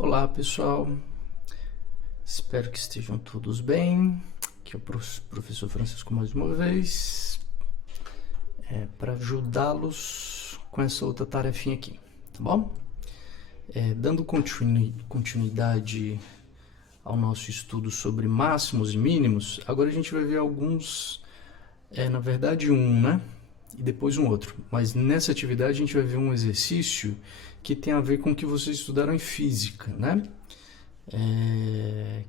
Olá pessoal, espero que estejam todos bem. Aqui é o professor Francisco mais uma vez, para ajudá-los com essa outra tarefinha aqui, tá bom? Dando continuidade ao nosso estudo sobre máximos e mínimos, agora a gente vai ver alguns, na verdade né? E depois um outro. Mas nessa atividade a gente vai ver um exercício que tem a ver com o que vocês estudaram em física, né?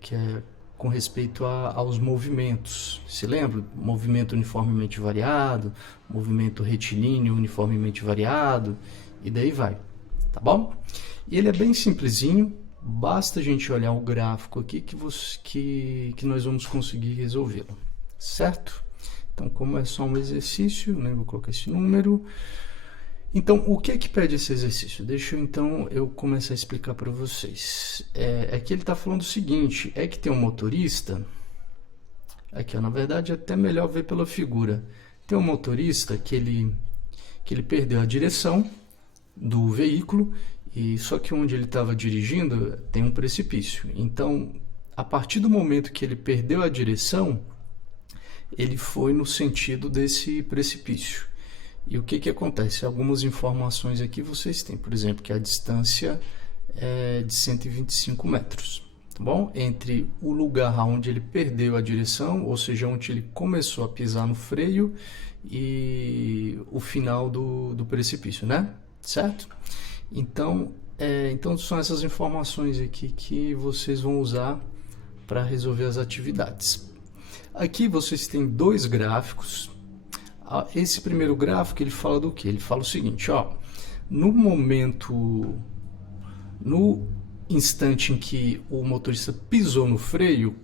Que é com respeito aos movimentos. Se lembra? Movimento uniformemente variado, movimento retilíneo uniformemente variado, e daí vai, tá bom? E ele é bem simplesinho, basta a gente olhar o gráfico aqui que nós vamos conseguir resolvê-lo, certo? Então, como é só um exercício, né, vou colocar esse número. Então, o que é que pede esse exercício? Deixa eu começar a explicar para vocês. Que ele está falando o seguinte, é que tem um motorista, aqui ó, na verdade é até melhor ver pela figura. Tem um motorista que ele perdeu a direção do veículo, e só que onde ele estava dirigindo tem um precipício. Então, a partir do momento que ele perdeu a direção, ele foi no sentido desse precipício. E o que acontece? Algumas informações aqui vocês têm, por exemplo, que a distância é de 125 metros, tá bom? Entre o lugar onde ele perdeu a direção, ou seja, onde ele começou a pisar no freio, e o final do precipício, né? Certo? Então são essas informações aqui que vocês vão usar para resolver as atividades. Aqui vocês têm dois gráficos. Esse primeiro gráfico ele fala do que? Ele fala o seguinte, ó, no instante em que o motorista pisou no freio,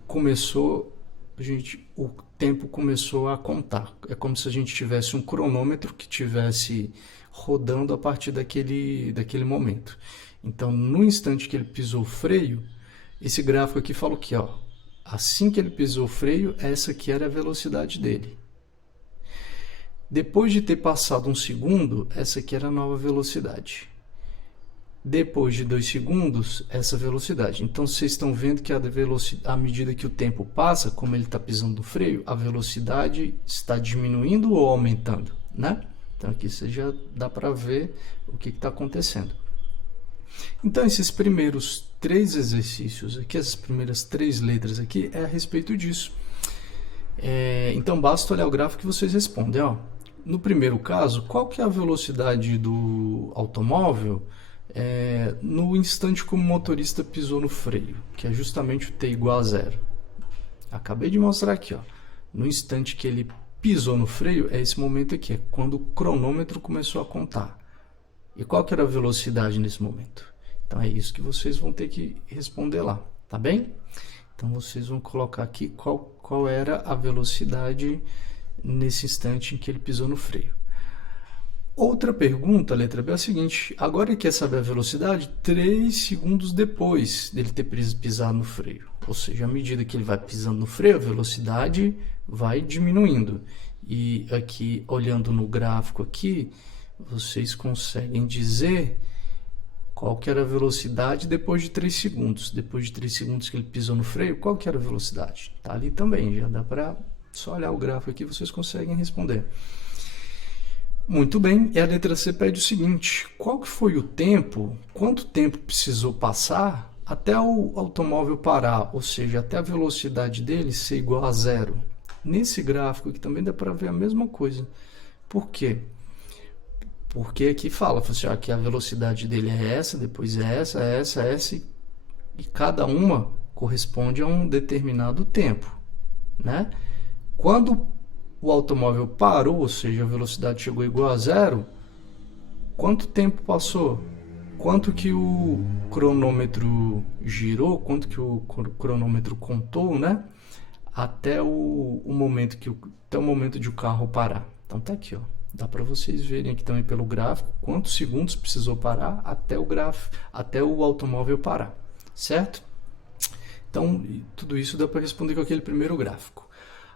o tempo começou a contar. É como se a gente tivesse um cronômetro que estivesse rodando a partir daquele momento. Então, no instante que ele pisou o freio, esse gráfico aqui fala o que, ó? Assim que ele pisou o freio, essa aqui era a velocidade dele. Depois de ter passado um segundo, essa aqui era a nova velocidade. Depois de 2 segundos, essa velocidade. Então, vocês estão vendo que à medida que o tempo passa, como ele está pisando no freio, a velocidade está diminuindo ou aumentando, né? Então, aqui você já dá para ver o que está acontecendo. Então, esses primeiros 3 exercícios aqui, essas primeiras 3 letras aqui, é a respeito disso. Então, basta olhar o gráfico que vocês respondem. Ó. No primeiro caso, qual que é a velocidade do automóvel no instante que o motorista pisou no freio, que é justamente o t igual a 0. Acabei de mostrar aqui. Ó. No instante que ele pisou no freio, é esse momento aqui, é quando o cronômetro começou a contar. E qual que era a velocidade nesse momento? Então é isso que vocês vão ter que responder lá, tá bem? Então vocês vão colocar aqui qual era a velocidade nesse instante em que ele pisou no freio. Outra pergunta, letra B, é a seguinte, agora ele quer saber a velocidade 3 segundos depois dele ter pisado no freio. Ou seja, à medida que ele vai pisando no freio, a velocidade vai diminuindo. E aqui, olhando no gráfico aqui, vocês conseguem dizer qual que era a velocidade depois de 3 segundos. Depois de 3 segundos que ele pisou no freio, qual que era a velocidade? Tá ali também, já dá para só olhar o gráfico aqui, vocês conseguem responder. Muito bem, e a letra C pede o seguinte, qual que foi o tempo, quanto tempo precisou passar até o automóvel parar, ou seja, até a velocidade dele ser igual a 0? Nesse gráfico aqui também dá para ver a mesma coisa. Por quê? Porque aqui fala assim, ó, que a velocidade dele é essa, depois é essa, e cada uma corresponde a um determinado tempo, né? Quando o automóvel parou, ou seja, a velocidade chegou igual a 0, quanto tempo passou? Quanto que o cronômetro girou, quanto que o cronômetro contou, né? Até o momento de o carro parar. Então tá aqui, ó. Dá para vocês verem aqui também pelo gráfico quantos segundos precisou parar até o automóvel parar, certo? Então, tudo isso dá para responder com aquele primeiro gráfico.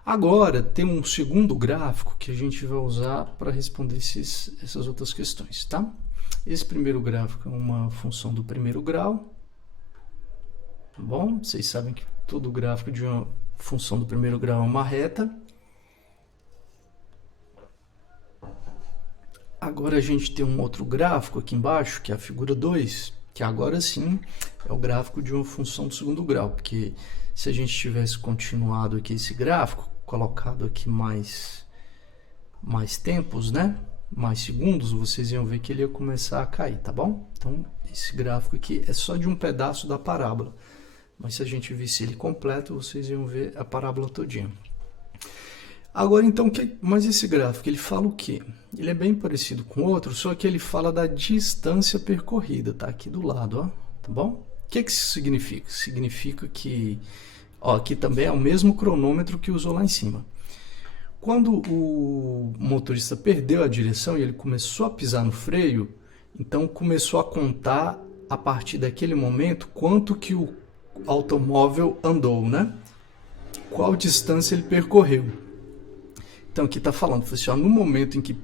Agora, tem um segundo gráfico que a gente vai usar para responder essas outras questões, tá? Esse primeiro gráfico é uma função do primeiro grau, tá bom? Vocês sabem que todo gráfico de uma função do primeiro grau é uma reta. Agora a gente tem um outro gráfico aqui embaixo, que é a figura 2, que agora sim é o gráfico de uma função do segundo grau, porque se a gente tivesse continuado aqui esse gráfico, colocado aqui mais tempos, né? Mais segundos, vocês iam ver que ele ia começar a cair, tá bom? Então, esse gráfico aqui é só de um pedaço da parábola, mas se a gente visse ele completo, vocês iam ver a parábola todinha. Agora, então, mas esse gráfico, ele fala o quê? Ele é bem parecido com o outro, só que ele fala da distância percorrida, tá? Aqui do lado, ó, tá bom? O que isso significa? Significa que, ó, aqui também é o mesmo cronômetro que usou lá em cima. Quando o motorista perdeu a direção e ele começou a pisar no freio, então começou a contar a partir daquele momento quanto que o automóvel andou, né? Qual distância ele percorreu. Então aqui está falando, assim, ó, no momento em que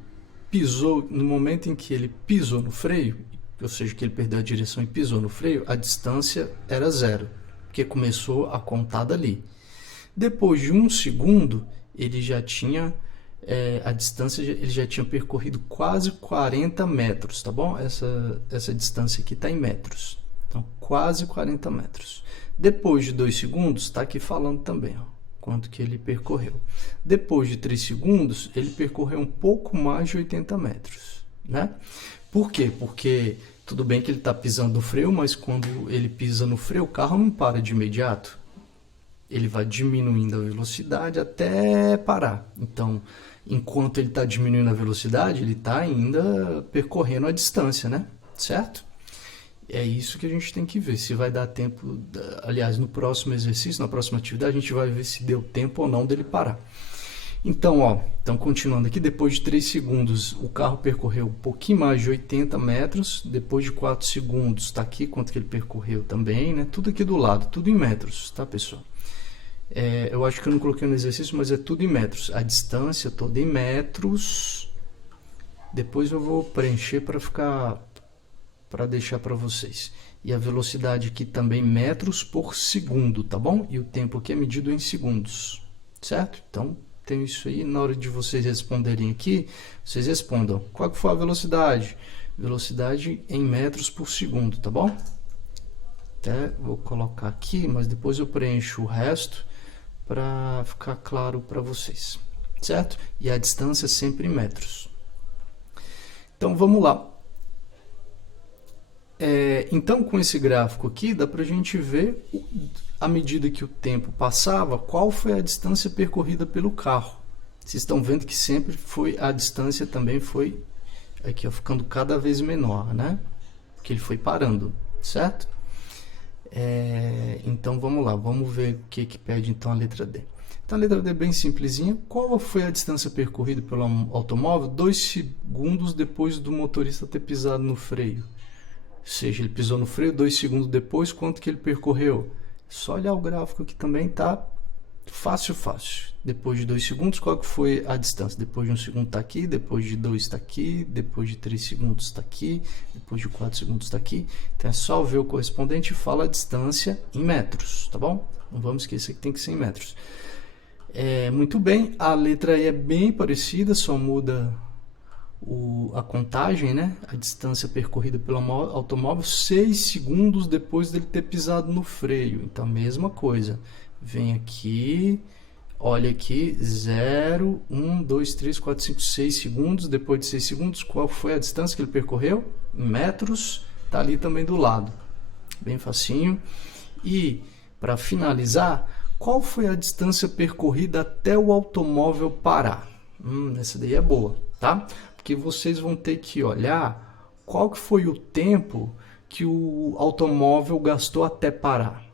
ele pisou no freio, ou seja, que ele perdeu a direção e pisou no freio, a distância era 0, porque começou a contar dali. Depois de 1 segundo, ele já tinha a distância, ele já tinha percorrido quase 40 metros, tá bom? Essa distância aqui está em metros, então quase 40 metros. Depois de 2 segundos, está aqui falando também, ó, quanto que ele percorreu. Depois de 3 segundos, ele percorreu um pouco mais de 80 metros, né? Por quê? Porque tudo bem que ele está pisando no freio, mas quando ele pisa no freio, o carro não para de imediato. Ele vai diminuindo a velocidade até parar. Então, enquanto ele está diminuindo a velocidade, ele está ainda percorrendo a distância, né? Certo? É isso que a gente tem que ver, se vai dar tempo, aliás, no próximo exercício, na próxima atividade, a gente vai ver se deu tempo ou não dele parar. Então, ó, continuando aqui, depois de 3 segundos, o carro percorreu um pouquinho mais de 80 metros, depois de 4 segundos, está aqui quanto que ele percorreu também, né? Tudo aqui do lado, tudo em metros, tá, pessoal? Eu acho que eu não coloquei no exercício, mas é tudo em metros, a distância toda em metros. Depois eu vou preencher para deixar para vocês. E a velocidade aqui também metros por segundo, tá bom? E o tempo aqui é medido em segundos, certo? Então, tem isso aí. Na hora de vocês responderem aqui, vocês respondam. Qual que foi a velocidade? Velocidade em metros por segundo, tá bom? Até vou colocar aqui, mas depois eu preencho o resto para ficar claro para vocês, certo? E a distância sempre em metros. Então, vamos lá. Então, com esse gráfico aqui, dá para a gente ver, à medida que o tempo passava, qual foi a distância percorrida pelo carro. Vocês estão vendo que sempre foi, a distância também foi aqui, ó, ficando cada vez menor, né? Porque ele foi parando, certo? Então, vamos lá, vamos ver o que pede então a letra D. Então, a letra D é bem simplesinha. Qual foi a distância percorrida pelo automóvel 2 segundos depois do motorista ter pisado no freio? Ou seja, ele pisou no freio 2 segundos depois, quanto que ele percorreu? Só olhar o gráfico aqui também, tá fácil. Depois de 2 segundos, qual que foi a distância? Depois de 1 segundo está aqui, depois de 2 está aqui, depois de 3 segundos está aqui, depois de 4 segundos está aqui. Então é só ver o correspondente e fala a distância em metros, tá bom? Não vamos esquecer que tem que ser em metros. Muito bem, a letra E é bem parecida, só muda a contagem, né? A distância percorrida pelo automóvel 6 segundos depois dele ter pisado no freio. Então, a mesma coisa. Vem aqui, olha aqui, 0, 1, 2, 3, 4, 5, 6 segundos. Depois de 6 segundos, qual foi a distância que ele percorreu? Em metros, tá ali também do lado. Bem facinho. E, para finalizar, qual foi a distância percorrida até o automóvel parar? Essa daí é boa, tá? Porque vocês vão ter que olhar qual que foi o tempo que o automóvel gastou até parar.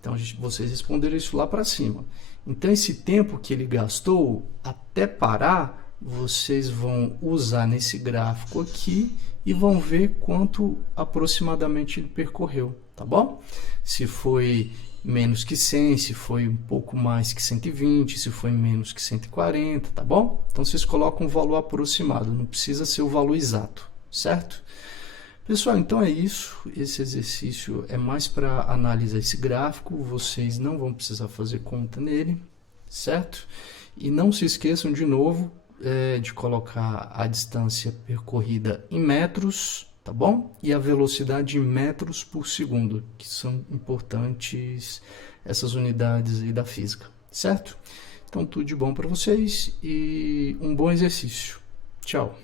Então, vocês responderam isso lá para cima. Então, esse tempo que ele gastou até parar, vocês vão usar nesse gráfico aqui e vão ver quanto aproximadamente ele percorreu, tá bom? Se foi menos que 100, se foi um pouco mais que 120, se foi menos que 140, tá bom? Então, vocês colocam um valor aproximado, não precisa ser o valor exato, certo? Pessoal, então é isso. Esse exercício é mais para analisar esse gráfico. Vocês não vão precisar fazer conta nele, certo? E não se esqueçam de novo de colocar a distância percorrida em metros, tá bom? E a velocidade em metros por segundo, que são importantes essas unidades aí da física, certo? Então tudo de bom para vocês e um bom exercício. Tchau!